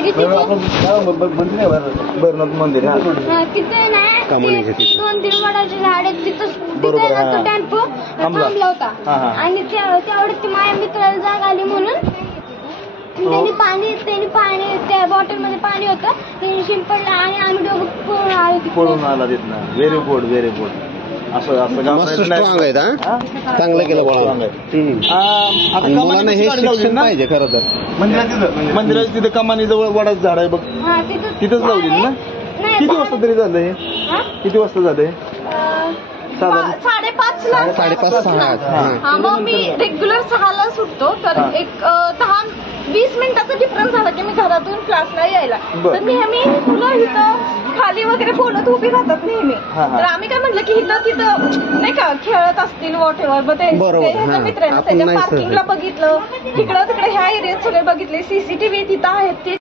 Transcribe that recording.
म्हणजे तिथे भैरवनाथ मंदिर तिथे नाही 2-3 वडाचे झाड आहेत तिथं बरोबर, ना तो हा. टेम्पो थांबला. थांबला होता आणि तेवढ्यात ती माझ्या मित्राला जाग आली म्हणून त्यांनी पाणी त्या बॉटलमध्ये पाणी होतं त्यांनी शिंपडलं आणि आम्ही दोघं पळून आलो तिथनं. पळून आला तिथनं. Very good very good. असं मस्त स्ट्रॉंग आहेत हा चांगलं केलं बोला मुलांना हे शिक्षण पाहिजे खरं तर मंदिराच्या तिथे कमानी जवळ वडाचं झाड आहे बघ हा, तिथंच लावली ना. नाही, किती वाजता तरी झालं हे? हा? किती वाजता झालंय? साधारण 5:30ला 5:30-6 हा मग मी रेग्युलर 6ला सुटतो तर हा. एक 10-20 मिनिटाचा डिफरन्स झाला की मी घरातून क्लासला यायला बरं. तर नेहमी मुलं इथं खाली वगैरे बोलत उभी राहतात नेहमी हा, हा. तर आम्ही काय म्हटलं की इथं तिथं नाही का खेळत असतील वॉट एव्हर मग ते बरोबर, ह्याचा हा. मित्र आहे ना आपण त्याच्या नाही पार्किंगला सहज. बघितलं तिकडं तिकडे ह्या एरियात सगळे बघितले सीसीटीव्ही तिथं आहेत ते